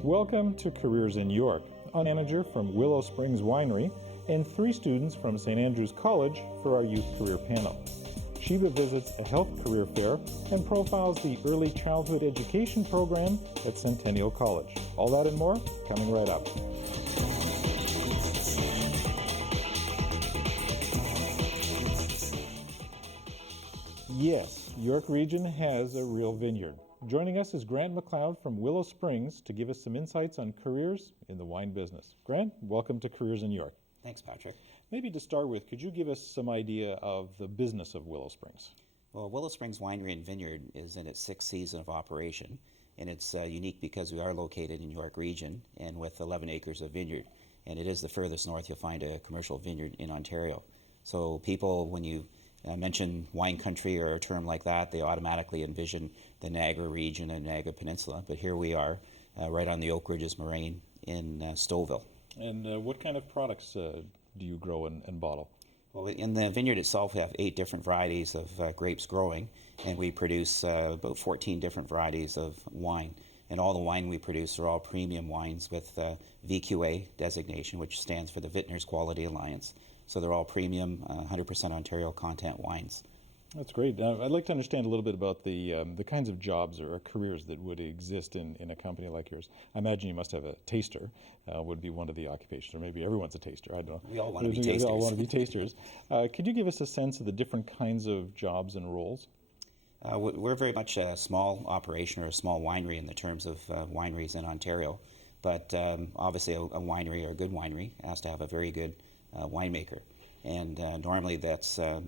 Welcome to Careers in York. I'm a manager from Willow Springs Winery and 3 students from St. Andrews College for our youth career panel. Sheba visits a health career fair and profiles the early childhood education program at Centennial College. All that and more coming right up. Yes, York Region has a real vineyard. Joining us is Grant McLeod from Willow Springs to give us some insights on careers in the wine business. Grant, welcome to Careers in York. Thanks, Patrick. Maybe to start with, could you give us some idea of the business of Willow Springs? Well, Willow Springs Winery and Vineyard is in its 6th season of operation, and it's unique because we are located in York Region and with 11 acres of vineyard, and it is the furthest north you'll find a commercial vineyard in Ontario. So people, when you mention wine country or a term like that, they automatically envision the Niagara region and Niagara Peninsula, but here we are right on the Oak Ridges Moraine in Stouffville. And what kind of products do you grow and bottle? Well, in the vineyard itself, we have 8 different varieties of grapes growing, and we produce about 14 different varieties of wine. And all the wine we produce are all premium wines with VQA designation, which stands for the Vintners Quality Alliance. So they're all premium, 100% Ontario content wines. That's great. I'd like to understand a little bit about the kinds of jobs or careers that would exist in a company like yours. I imagine you must have a taster, would be one of the occupations, or maybe everyone's a taster. I don't know. We all want to be tasters. We all want to be tasters. Could you give us a sense of the different kinds of jobs and roles? We're very much a small operation or a small winery in the terms of wineries in Ontario. But obviously a winery or a good winery has to have a very good winemaker. And normally that's a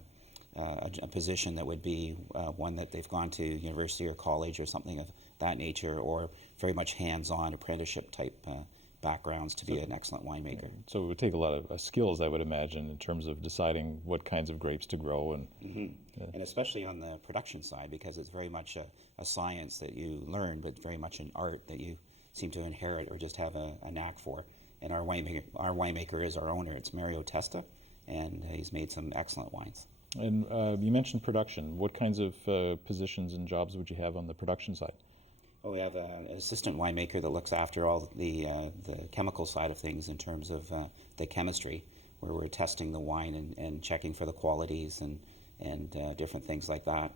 position that would be one that they've gone to university or college or something of that nature, or very much hands-on apprenticeship type backgrounds to be an excellent winemaker. So it would take a lot of skills, I would imagine, in terms of deciding what kinds of grapes to grow. And especially on the production side, because it's very much a science that you learn, but very much an art that you seem to inherit or just have a knack for. And our winemaker is our owner. It's Mario Testa, and he's made some excellent wines. And you mentioned production. What kinds of positions and jobs would you have on the production side? Well, we have an assistant winemaker that looks after all the chemical side of things in terms of the chemistry, where we're testing the wine and checking for the qualities and different things like that.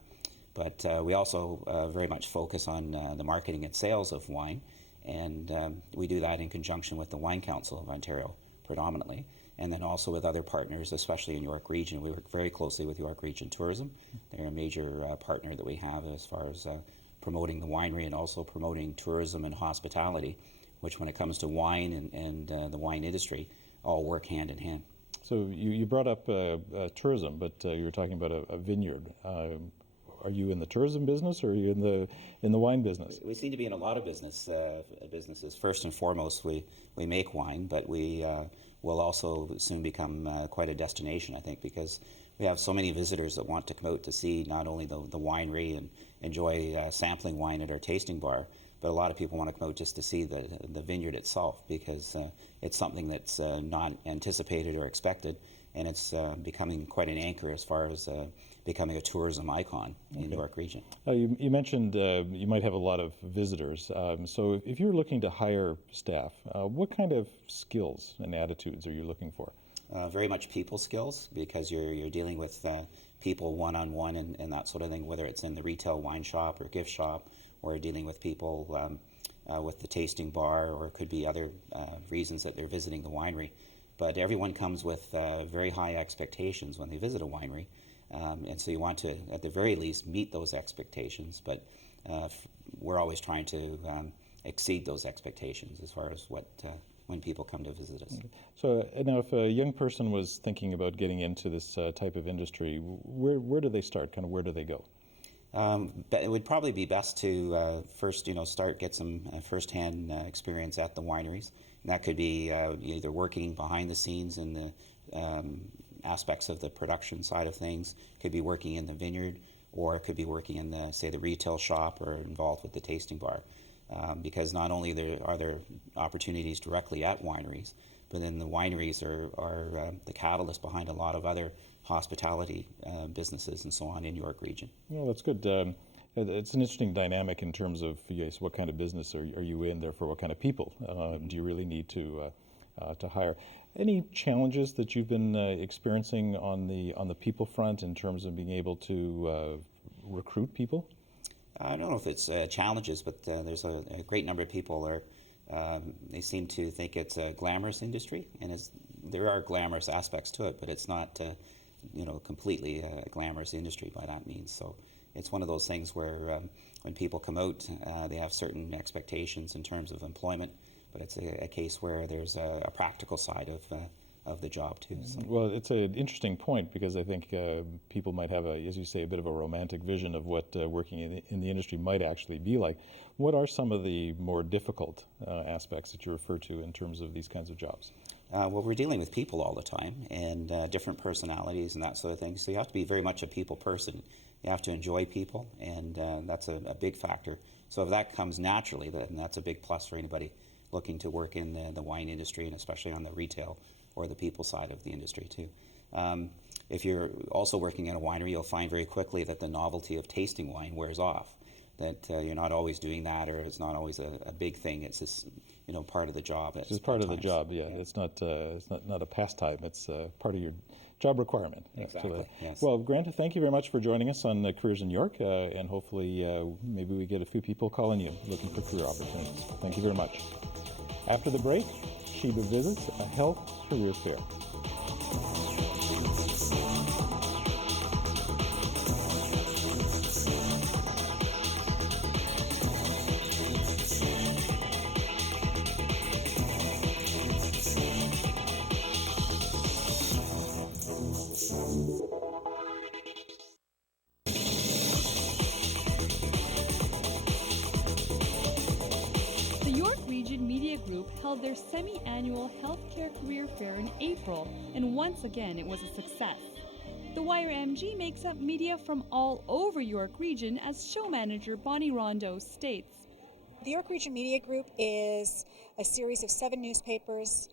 But we also very much focus on the marketing and sales of wine, and we do that in conjunction with the Wine Council of Ontario predominantly, and then also with other partners, especially in York Region. We work very closely with York Region Tourism. They're a major partner that we have as far as promoting the winery and also promoting tourism and hospitality, which when it comes to wine and the wine industry, all work hand in hand. So you brought up tourism, but you were talking about a vineyard. Are you in the tourism business, or are you in the wine business? We seem to be in a lot of businesses. First and foremost, we make wine, but we will also soon become quite a destination, I think, because we have so many visitors that want to come out to see not only the winery and enjoy sampling wine at our tasting bar, but a lot of people want to come out just to see the vineyard itself, because it's something that's not anticipated or expected, and it's becoming quite an anchor as far as becoming a tourism icon in York Region. You mentioned you might have a lot of visitors. So if you're looking to hire staff, what kind of skills and attitudes are you looking for? Very much people skills, because you're dealing with people one-on-one and that sort of thing, whether it's in the retail wine shop or gift shop, or dealing with people with the tasting bar, or it could be other reasons that they're visiting the winery. But everyone comes with very high expectations when they visit a winery, and so you want to, at the very least, meet those expectations, but we're always trying to exceed those expectations as far as when people come to visit us. So now, if a young person was thinking about getting into this type of industry, where do they start? Kind of where do they go? It would probably be best to first, get some first-hand experience at the wineries. And that could be either working behind the scenes in the aspects of the production side of things, could be working in the vineyard, or it could be working in the retail shop or involved with the tasting bar. Because not only are there opportunities directly at wineries, but then the wineries are the catalyst behind a lot of other hospitality businesses and so on in York Region. Well, that's good. It's an interesting dynamic in terms of, yes, what kind of business are you in, therefore what kind of people do you really need to hire. Any challenges that you've been experiencing on the people front in terms of being able to recruit people? I don't know if it's challenges, but there's a great number of people they seem to think it's a glamorous industry, and there are glamorous aspects to it, but it's not completely a glamorous industry by that means. So it's one of those things where when people come out, they have certain expectations in terms of employment, but it's a case where there's a practical side of the job too. So. Well, it's an interesting point because I think people might have, as you say, a bit of a romantic vision of what working in the industry might actually be like. What are some of the more difficult aspects that you refer to in terms of these kinds of jobs? Well, we're dealing with people all the time and different personalities and that sort of thing. So you have to be very much a people person. You have to enjoy people, and that's a big factor. So if that comes naturally, then that's a big plus for anybody looking to work in the wine industry, and especially on the retail or the people side of the industry too. If you're also working in a winery, you'll find very quickly that the novelty of tasting wine wears off. That you're not always doing that, or it's not always a big thing. It's just part of the job. It's just part of the job. Yeah, it's not a pastime. It's part of your job requirement. Exactly. Yes. Well, Grant, thank you very much for joining us on Careers in York, and hopefully maybe we get a few people calling you looking for career opportunities. Thank you very much. After the break, Sheba visits a health career fair. Held their semi-annual Healthcare Career Fair in April, and once again it was a success. The YRMG makes up media from all over York Region, as show manager Bonnie Rondeau states. The York Region Media Group is a series of 7 newspapers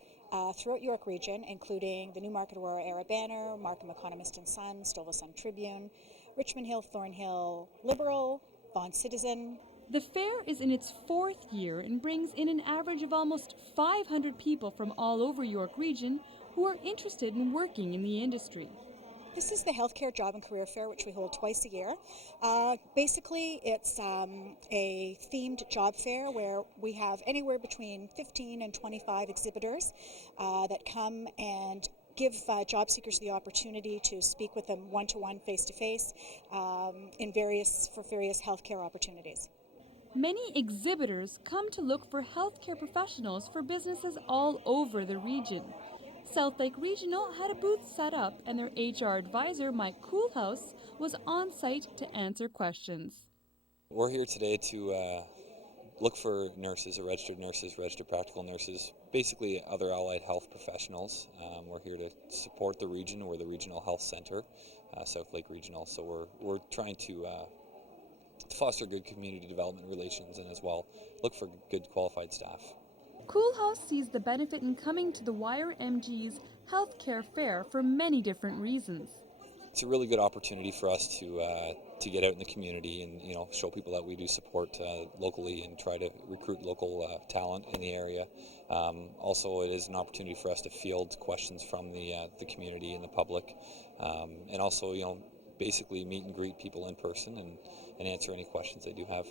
throughout York Region, including the Newmarket Aurora Era Banner, Markham Economist and Sun, Stouffville Sun Tribune, Richmond Hill, Thornhill Liberal, Vaughan Citizen. The fair is in its 4th year and brings in an average of almost 500 people from all over York Region who are interested in working in the industry. This is the Healthcare Job and Career Fair, which we hold twice a year. Basically, it's a themed job fair where we have anywhere between 15 and 25 exhibitors that come and give job seekers the opportunity to speak with them one-to-one, face-to-face for various healthcare opportunities. Many exhibitors come to look for healthcare professionals for businesses all over the region. South Lake Regional had a booth set up, and their HR advisor, Mike Coolhouse, was on site to answer questions. We're here today to look for nurses, or registered practical nurses, basically other allied health professionals. We're here to support the region. We're the Regional Health Center, South Lake Regional, so we're trying to foster good community development relations and as well look for good qualified staff. Coolhouse sees the benefit in coming to the YRMG's Healthcare Fair for many different reasons. It's a really good opportunity for us to get out in the community and show people that we do support locally and try to recruit local talent in the area. Also, it is an opportunity for us to field questions from the community and the public, and also basically meet and greet people in person and answer any questions they do have.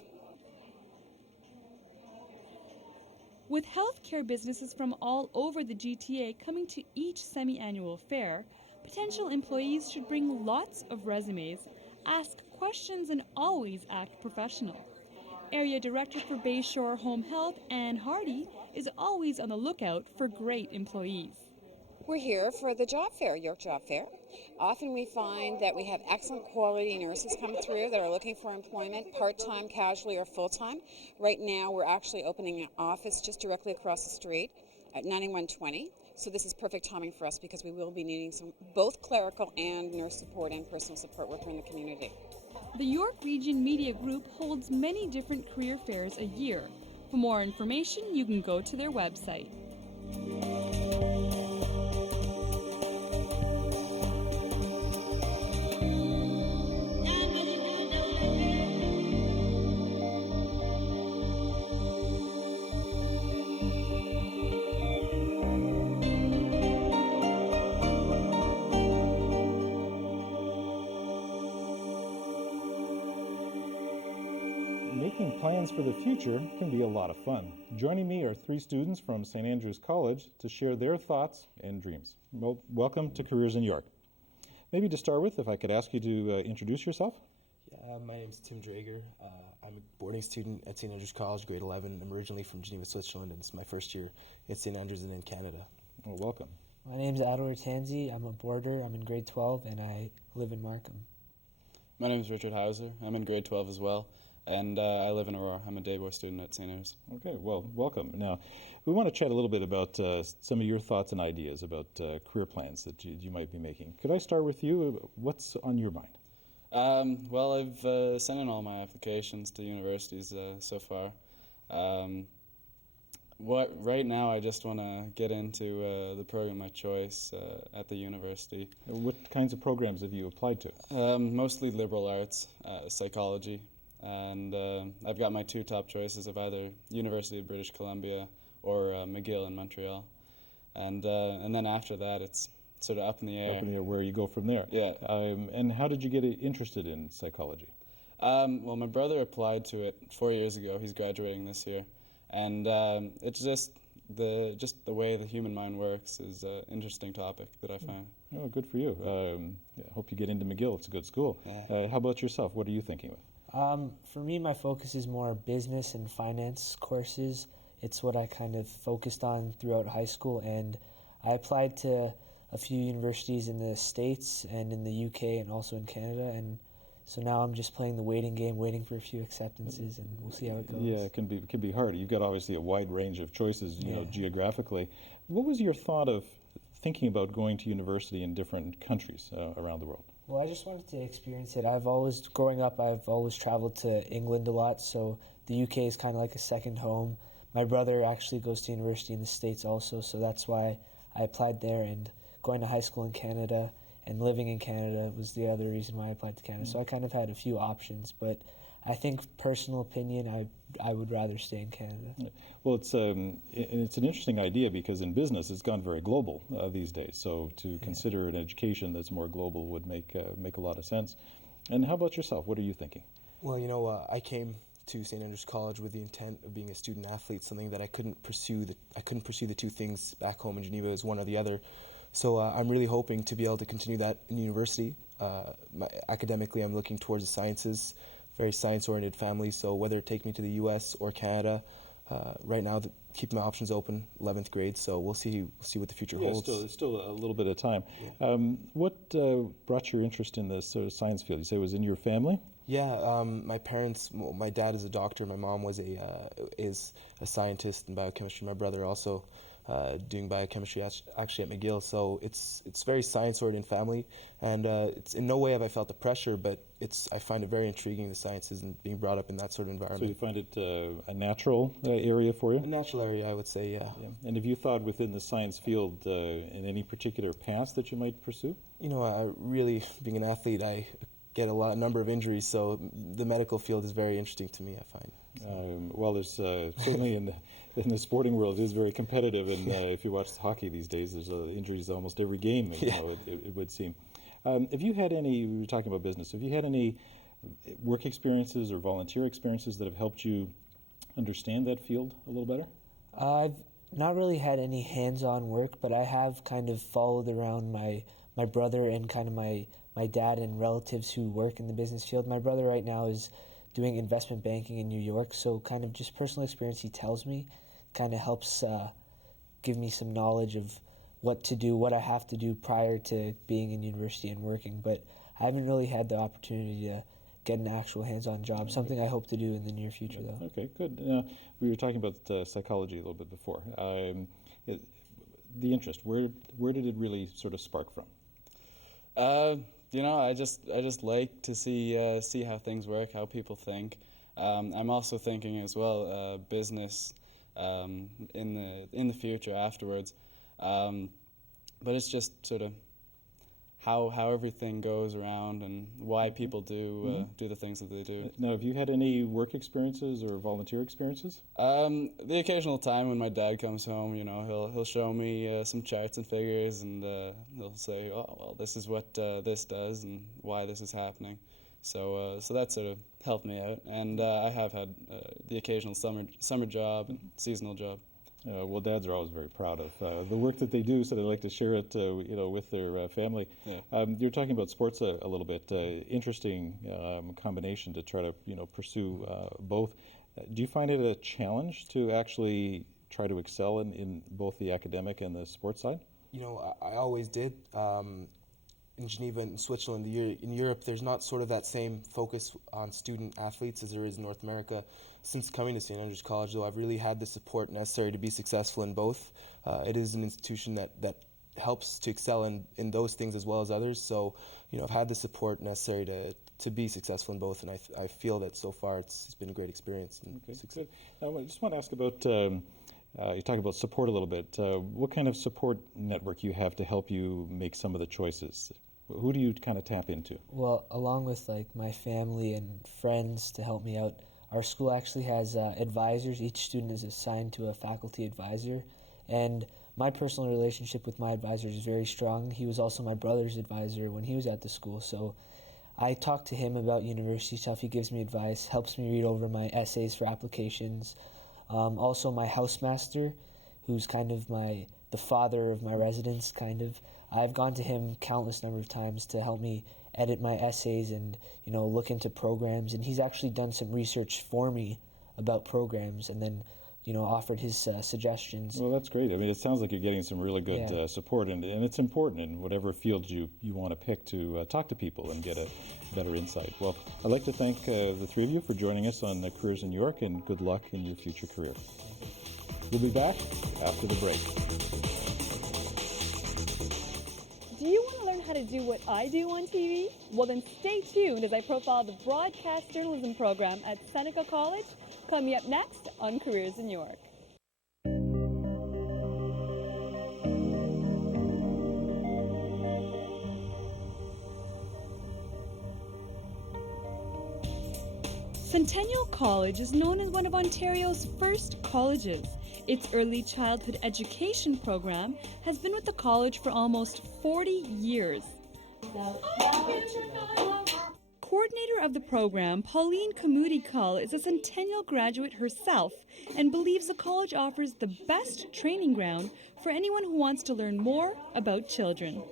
With healthcare businesses from all over the GTA coming to each semi-annual fair, potential employees should bring lots of resumes, ask questions, and always act professional. Area Director for Bayshore Home Health, Anne Hardy, is always on the lookout for great employees. We're here for the job fair, York Job Fair. Often we find that we have excellent quality nurses come through that are looking for employment, part-time, casually, or full-time. Right now we're actually opening an office just directly across the street at 9120. So this is perfect timing for us because we will be needing some both clerical and nurse support and personal support worker in the community. The York Region Media Group holds many different career fairs a year. For more information, you can go to their website. plans for the future can be a lot of fun. Joining me are 3 students from St. Andrews College to share their thoughts and dreams. Well, welcome to Careers in York. Maybe to start with, if I could ask you to introduce yourself. My name is Tim Drager. I'm a boarding student at St. Andrews College, grade 11. I'm originally from Geneva, Switzerland, and it's my first year at St. Andrews and in Canada. Well, welcome. My name's Ador Tanzi. I'm a boarder. I'm in grade 12 and I live in Markham. My name is Richard Hauser. I'm in grade 12 as well, and I live in Aurora. I'm a day boy student at St. Andrews. Okay, well, welcome. Now, we want to chat a little bit about some of your thoughts and ideas about career plans that you might be making. Could I start with you? What's on your mind? Well, I've sent in all my applications to universities so far. Right now, I just want to get into the program of my choice at the university. What kinds of programs have you applied to? Mostly liberal arts, psychology, and I've got my 2 top choices of either University of British Columbia or McGill in Montreal, and then after that, it's sort of up in the air. Up in the air where you go from there. Yeah. And how did you get interested in psychology? Well, my brother applied to it 4 years ago. He's graduating this year. And it's just the way the human mind works is an interesting topic that I find. Oh, good for you. I hope you get into McGill. It's a good school. Yeah. How about yourself? What are you thinking of? For me, my focus is more business and finance courses. It's what I kind of focused on throughout high school, and I applied to a few universities in the States and in the UK and also in Canada, and so now I'm just playing the waiting game, waiting for a few acceptances, and we'll see how it goes. Yeah, it can be hard. You've got obviously a wide range of choices, you know, geographically. What was your thought of thinking about going to university in different countries around the world? Well, I just wanted to experience it. Growing up, I've always traveled to England a lot, so the UK is kind of like a second home. My brother actually goes to university in the States also, so that's why I applied there, and going to high school in Canada and living in Canada was the other reason why I applied to Canada. So I kind of had a few options, but I think personal opinion, I would rather stay in Canada. Well, it's an interesting idea because in business it's gone very global these days. So to consider an education that's more global would make a lot of sense. And how about yourself? What are you thinking? Well, I came to St. Andrews College with the intent of being a student athlete, something that I couldn't pursue the 2 things back home in Geneva as one or the other. So I'm really hoping to be able to continue that in university. Academically, I'm looking towards the sciences, very science-oriented family, so whether it takes me to the US or Canada, right now, keeping my options open, 11th grade, so we'll see what the future holds. It's still a little bit of time. Yeah. What brought your interest in this sort of science field? You say it was in your family? Yeah, my parents, my dad is a doctor, my mom is a scientist in biochemistry, my brother also doing biochemistry actually at McGill, so it's very science-oriented family, and it's in no way have I felt the pressure, but I find it very intriguing, the sciences, and being brought up in that sort of environment. So you find it a natural area for you? A natural area, I would say, yeah. And have you thought within the science field in any particular path that you might pursue? Really, being an athlete, I get a number of injuries, so the medical field is very interesting to me, I find. Well, there's certainly in the sporting world, it is very competitive, and if you watch hockey these days, there's injuries almost every game, it would seem. Have you had any, we were talking about business, have you had any work experiences or volunteer experiences that have helped you understand that field a little better? I've not really had any hands-on work, but I have kind of followed around my brother and kind of my dad and relatives who work in the business field. My brother right now is doing investment banking in New York, so kind of just personal experience he tells me kind of helps give me some knowledge of what to do, what I have to do prior to being in university and working, but I haven't really had the opportunity to get an actual hands-on job, something I hope to do in the near future though. Okay, good. We were talking about psychology a little bit before. The interest, where did it really sort of spark from? I just like to see how things work, how people think. I'm also thinking as well business in the future afterwards, but it's just sort of how everything goes around and why people do the things that they do. Now, have you had any work experiences or volunteer experiences? The occasional time when my dad comes home, he'll show me some charts and figures, and he'll say, "Oh, well, this is what this does and why this is happening." So that sort of helped me out, and I have had the occasional summer job and seasonal job. Well, dads are always very proud of the work that they do, so they like to share it, with their family. Yeah. You're talking about sports a little bit. Interesting combination to try to, pursue both. Do you find it a challenge to actually try to excel in both the academic and the sports side? I always did. In Geneva and Switzerland, in Europe, there's not sort of that same focus on student athletes as there is in North America. Since coming to St. Andrews College, though, I've really had the support necessary to be successful in both. It is an institution that helps to excel in those things as well as others. So, I've had the support necessary to be successful in both, and I feel that so far it's been a great experience. Okay, good. Now, I just want to ask about, you talk about support a little bit. What kind of support network you have to help you make some of the choices? Who do you kind of tap into? Well, along with my family and friends to help me out, our school actually has advisors. Each student is assigned to a faculty advisor, and my personal relationship with my advisor is very strong. He was also my brother's advisor when he was at the school, so I talk to him about university stuff. He gives me advice, helps me read over my essays for applications. Also, my housemaster, who's kind of the father of my residence, kind of. I've gone to him countless number of times to help me edit my essays and, look into programs. And he's actually done some research for me about programs and then, offered his suggestions. Well, that's great. I mean, it sounds like you're getting some really good support, and it's important in whatever field you want to pick to talk to people and get a better insight. Well, I'd like to thank the three of you for joining us on Careers in York, and good luck in your future career. We'll be back after the break. Do you want to learn how to do what I do on TV? Well, then stay tuned as I profile the broadcast journalism program at Seneca College, coming up next on Careers in York. Centennial College is known as one of Ontario's first colleges. Its early childhood education program has been with the college for almost 40 years. Coordinator of the program, Pauline Kamudi-Cull, is a Centennial graduate herself and believes the college offers the best training ground for anyone who wants to learn more about children.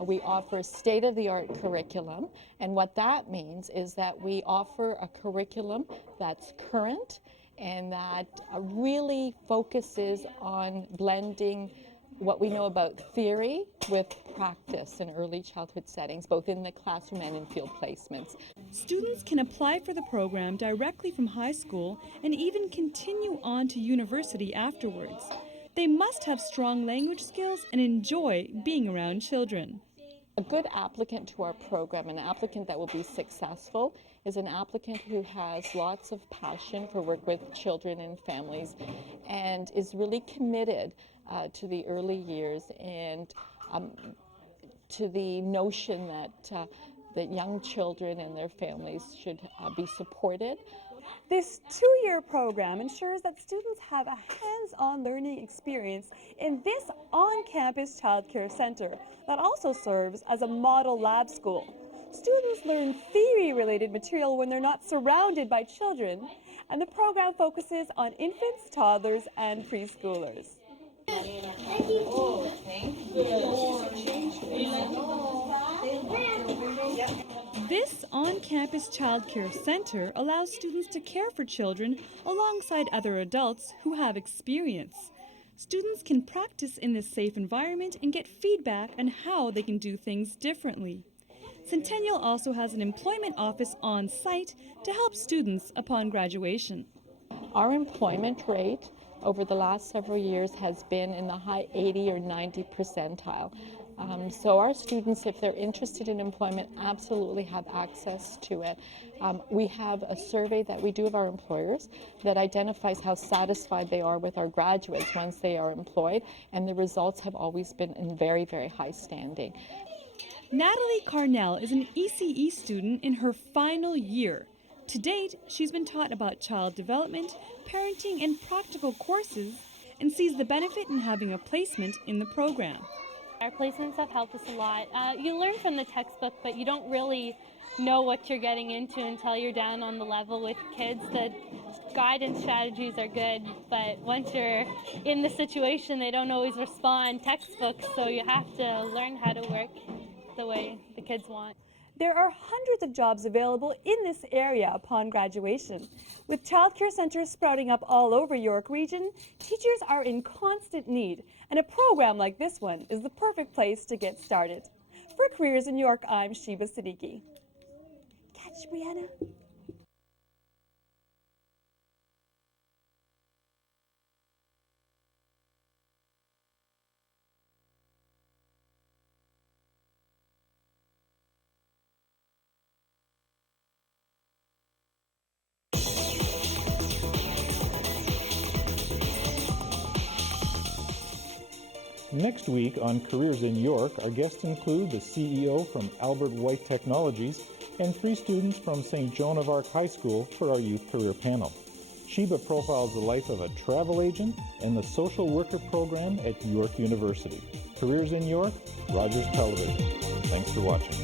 We offer state-of-the-art curriculum, and what that means is that we offer a curriculum that's current and that really focuses on blending what we know about theory with practice in early childhood settings, both in the classroom and in field placements. Students can apply for the program directly from high school and even continue on to university afterwards. They must have strong language skills and enjoy being around children. A good applicant to our program, an applicant that will be successful, is an applicant who has lots of passion for work with children and families and is really committed to the early years and to the notion that young children and their families should be supported. This two-year program ensures that students have a hands-on learning experience in this on-campus childcare center that also serves as a model lab school. Students learn theory-related material when they're not surrounded by children, and the program focuses on infants, toddlers, and preschoolers. This on-campus childcare center allows students to care for children alongside other adults who have experience. Students can practice in this safe environment and get feedback on how they can do things differently. Centennial also has an employment office on site to help students upon graduation. Our employment rate over the last several years has been in the high 80 or 90 percentile. So our students, if they're interested in employment, absolutely have access to it. We have a survey that we do of our employers that identifies how satisfied they are with our graduates once they are employed, and the results have always been in very, very high standing. Natalie Carnell is an ECE student in her final year. To date, she's been taught about child development, parenting, and practical courses, and sees the benefit in having a placement in the program. Our placements have helped us a lot. You learn from the textbook, but you don't really know what you're getting into until you're down on the level with kids. The guidance strategies are good, but once you're in the situation, they don't always respond textbooks, so you have to learn how to work the way the kids want. There are hundreds of jobs available in this area upon graduation. With childcare centres sprouting up all over York Region, teachers are in constant need, and a program like this one is the perfect place to get started. For Careers in York, I'm Sheba Siddiqui. Catch Brianna. Next week on Careers in York, our guests include the CEO from Albert White Technologies and 3 students from St. Joan of Arc High School for our Youth Career Panel. Sheba profiles the life of a travel agent and the social worker program at York University. Careers in York, Rogers Television. Thanks for watching.